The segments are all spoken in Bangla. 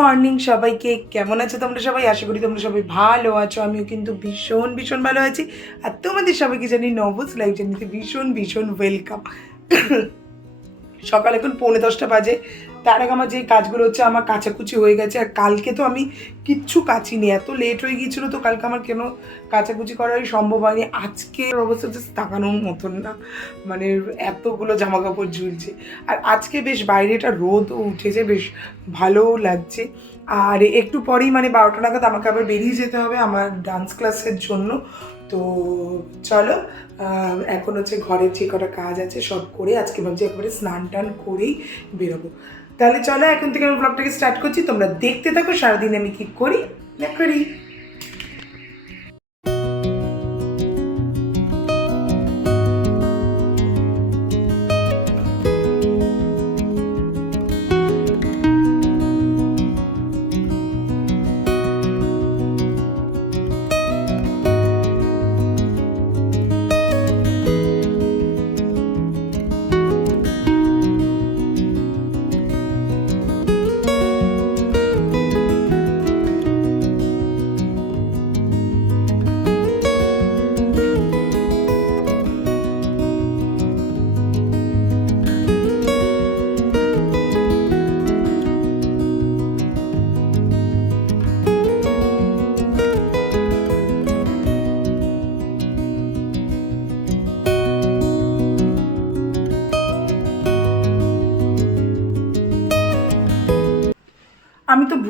মর্নিং সবাইকে। কেমন আছো তোমরা সবাই? আশা করি তোমরা সবাই ভালো আছো। আমিও কিন্তু ভীষণ ভীষণ ভালো আছি। আর তোমাদের সবাইকে জানি নবজ লাইফ জানিতে ভীষণ ভীষণ ওয়েলকাম সকাল এখন পৌনে দশটা বাজে। তার আগে আমার যে কাজগুলো হচ্ছে আমার কাচাকুচি হয়ে গেছে, আর কালকে তো আমি কিচ্ছু কাচিনি। এত লেট হয়ে গিয়েছিল তো কালকে আমার কেন কাচাকুচি করারই সম্ভব হয়নি। আজকে অবস্থা জাস্ট তাকানোর মতন না। মানে এতগুলো জামা কাপড় ঝুলছে। আর আজকে বেশ বাইরেটা রোদ উঠেছে, বেশ ভালোও লাগছে। আর একটু পরেই মানে বারোটা নাগাদ আমাকে আবার বেরিয়ে যেতে হবে আমার ডান্স ক্লাসের জন্য। তো চলো এখন হচ্ছে ঘরের যে কটা কাজ আছে সব করে আজকে ভাবছি একবারে স্নান টান করেই বেরোবো। তাহলে চলো, এখন থেকে আমি ব্লগটাকে স্টার্ট করছি। তোমরা দেখতে থাকো, সারাদিন আমি কি করি না করি।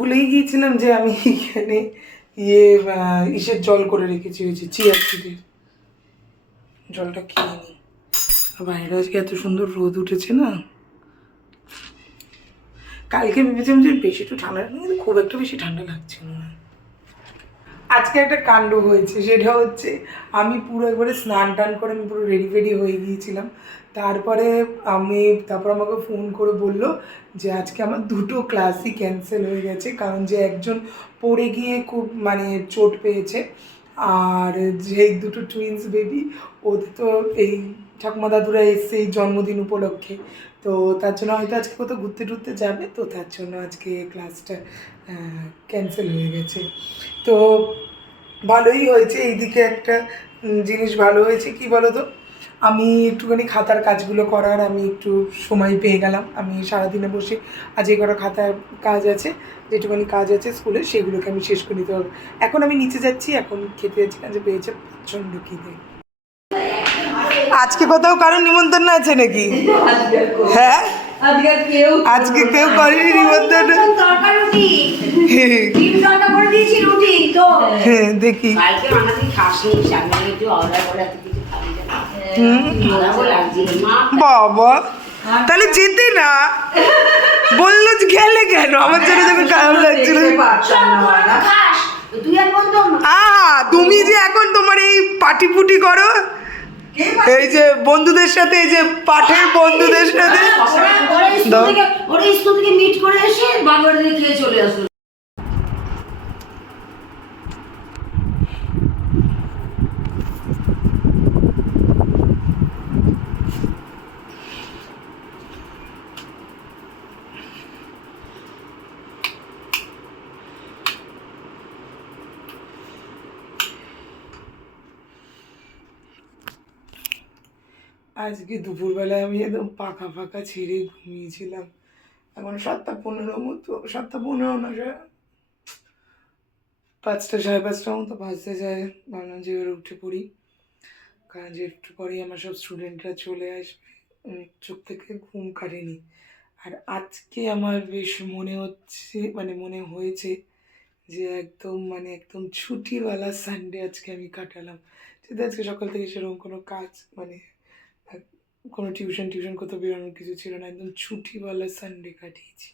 ভুলেই গিয়েছিলাম যে আমি এখানে ইয়ে ইসের জল করে রেখেছি যে চিয়ার সিডের জলটা খেয়ে নিই বাইরে আজকে এত সুন্দর রোদ উঠেছে না। কালকে ভেবেছিলাম যে বেশি একটু ঠান্ডা খুব একটা বেশি ঠান্ডা লাগছে না। আজকে একটা কাণ্ড হয়েছে, সেটা হচ্ছে আমি পুরো একবারে স্নান টান করে আমি পুরো রেডি ফেডি হয়ে গিয়েছিলাম। তারপরে আমি, তারপর আমাকে ফোন করে বলল যে আজকে আমার দুটো ক্লাসই ক্যান্সেল হয়ে গেছে, কারণ যে একজন পড়ে গিয়ে খুব মানে চোট পেয়েছে, আর যেই দুটো টুইন্স বেবি ওদের তো এই ঠাকুমা দাদুরা এসছে এই জন্মদিন উপলক্ষে। তো তার জন্য হয়তো আজকে কোথাও ঘুরতে টুরতে যাবে, তো তার জন্য আজকে ক্লাসটা ক্যান্সেল হয়ে গেছে। তো ভালোই হয়েছে, এইদিকে একটা জিনিস ভালো হয়েছে, কি বলো তো আমি একটুখানি খাতার কাজগুলো করার আমি একটু সময় পেয়ে গেলাম। আমি সারাদিনে বসে আজ এই কটা খাতার কাজ আছে যেটুখানি কাজ আছে স্কুলে, সেগুলোকে আমি শেষ করে নিতে হবে। এখন আমি নিচে যাচ্ছি, এখন খেতে যাচ্ছি, কাজে পেয়েছে প্রচণ্ড খিদে। আজকে কোথাও কারোর নিমন্ত্রণ আছে নাকি? হ্যাঁ? আজকে কেউ করেনি নিমন্ত্রণ? করে হ্যাঁ দেখি। করে বাবা, তাহলে যেতে না। বলল যে গেলে কেন? আমার জন্য যখন খারাপ লাগছিল। তুমি যে এখন তোমার এই পাটি পুটি করো এই যে বন্ধুদের সাথে এই যে পাঠের বন্ধুদের সাথে। ওরা স্কুল থেকে ওরা স্কুল থেকে মিট করে এসে বাবার দিয়ে চলে আসলো। আজকে দুপুরবেলায় আমি একদম পাখা ফাঁকা ছেড়ে ঘুমিয়েছিলাম। এখন সাতটা পনেরো মতো, সাতটা পনেরো না পাঁচটা, সাড়ে পাঁচটা মতো বাজতে যায়। ভাবলাম যে এবার উঠে পড়ি। কারণ যে একটু পরেই আমার সব স্টুডেন্টরা চলে আসবে। চোখ থেকে ঘুম কাটেনি আর আজকে আমার বেশ মনে হচ্ছে মানে মনে হয়েছে যে একদম মানে একদম ছুটিওয়ালা সানডে আজকে আমি কাটালাম। যেহেতু আজকে সকাল থেকে সেরকম কোনো কাজ মানে কোনো টিউশন টিউশন কোথাও বেরোনোর কিছু ছিল না একদম ছুটিওয়ালা সানডে কাটিয়েছি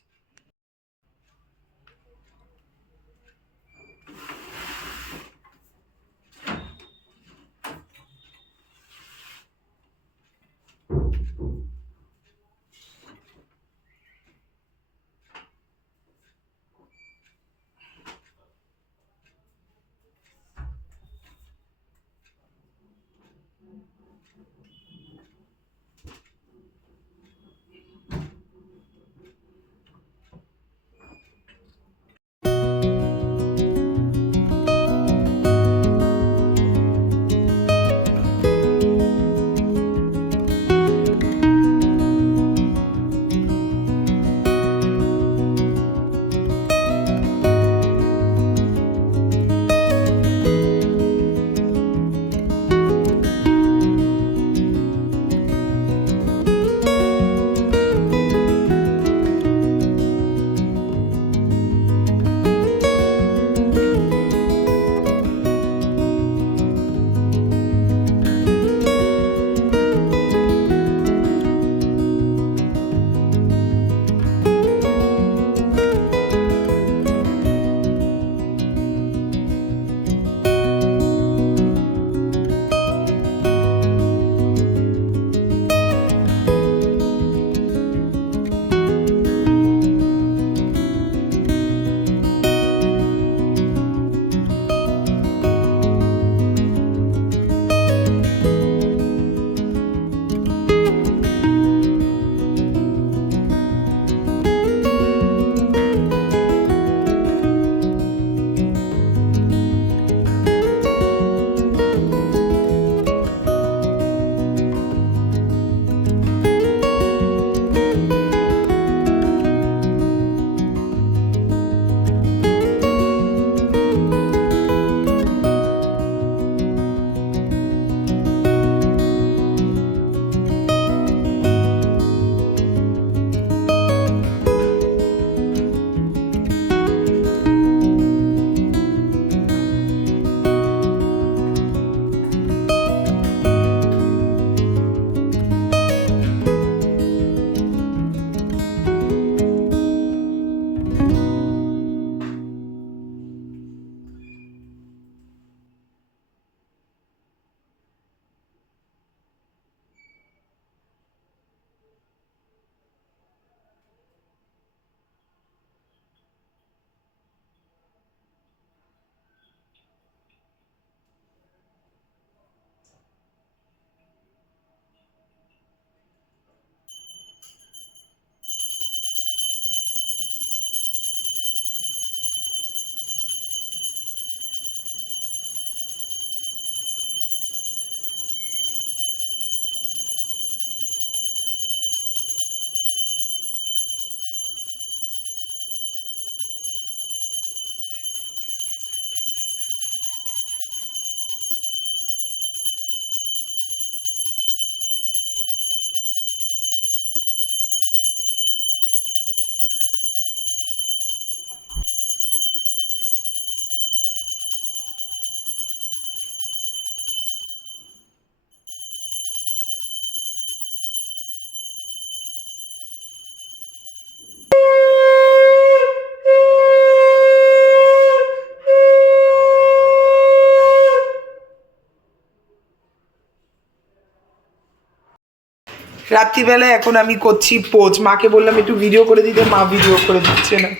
রাত্রিবেলা এখন আমি করছি পোচ। মাকে বললাম, একটু ভিডিও করে দিতে। মা ভিডিও করে দিচ্ছে না।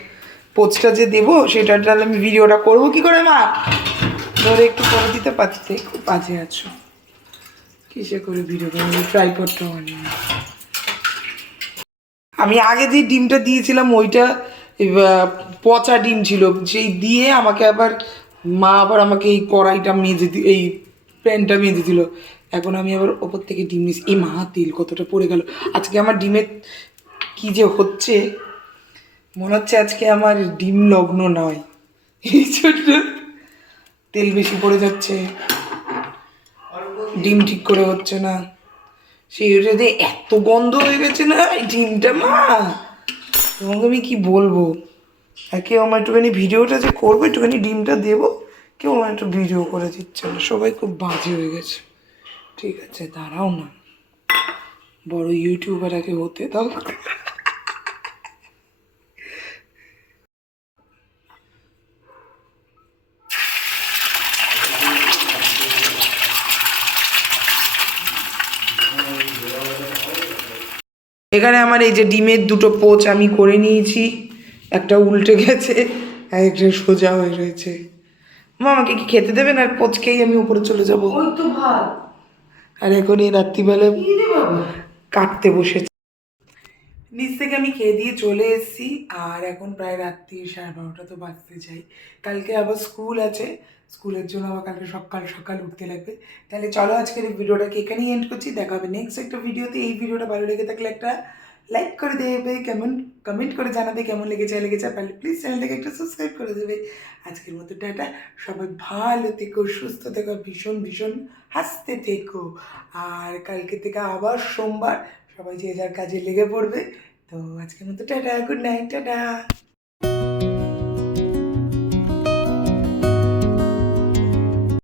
পোচটা যে দেবো, সেটা তাহলে আমি ভিডিওটা করব কি করে, মা? ধরে একটু করে দিতে পারছি। খুব বাজে আছো। কিসে করে ভিডিও করে? করব ট্রাইপডটা আনিয়ে আমি আগে যে ডিমটা দিয়েছিলাম, ওইটা পচা ডিম ছিল। সেই দিয়ে আমাকে আবার, মা আবার আমাকে এই কড়াইটা মেজে এই প্যানটা মেজে দিল। এখন আমি আবার ওপর থেকে ডিম নিয়েছি এই মা, তিল কতটা পড়ে গেল। আজকে আমার ডিমের কি যে হচ্ছে, মনে হচ্ছে আজকে আমার ডিম লগ্ন নয়। এই জন্য তেল বেশি পড়ে যাচ্ছে। ডিম ঠিক করে হচ্ছে না। সেই ওটাতে এত গন্ধ হয়ে গেছে না এই ডিমটা, মা! তোমাকে আমি কি বলব? আর কেউ আমার একটুখানি ভিডিওটা যে করব, একটুখানি ডিমটা দেবো, কেউ আমার একটু ভিডিও করে দিচ্ছে না। সবাই খুব বাজে হয়ে গেছে। ঠিক আছে, দাঁড়াও না। বড় ইউটিউবার আগে হতে দাও। এখানে আমার এই যে ডিমের দুটো পোচ আমি করে নিয়েছি। একটা উল্টে গেছে, আর একটা সোজা হয়ে রয়েছে। মা, আমাকে কি খেতে দেবেন? আর পোচ খেয়েই আমি উপরে চলে যাব। ভাত। আর এখন এই রাত্রিবেলা কাটতে বসেছি। নিচ থেকে আমি খেয়ে দিয়ে চলে এসেছি আর এখন প্রায় রাত্রি সাড়ে বারোটা তো বাঁচতে চাই। কালকে আবার স্কুল আছে স্কুলের জন্য আবার কালকে সকাল সকাল উঠতে লাগবে। তাহলে চলো আজকের এই ভিডিওটাকে এখানেই এন্ড করছি। দেখা হবে নেক্সট একটা ভিডিওতে এই ভিডিওটা ভালো লেগে থাকলে একটা লাইক করে দেবে, কেমন কমেন্ট করে জানাবে, কেমন লেগেছে লেগেছে পারলে প্লিজ চ্যানেলটাকে একটু সাবস্ক্রাইব করে দেবে। আজকের মতো টাটা, সবাই ভালো থেকো, সুস্থ থেকো, ভীষণ ভীষণ হাসতে থেকো। আর কালকে থেকে আবার সোমবার সবাই যে যার কাজে লেগে পড়বে, তো আজকের মতো টাটা গুড নাইট টাটা।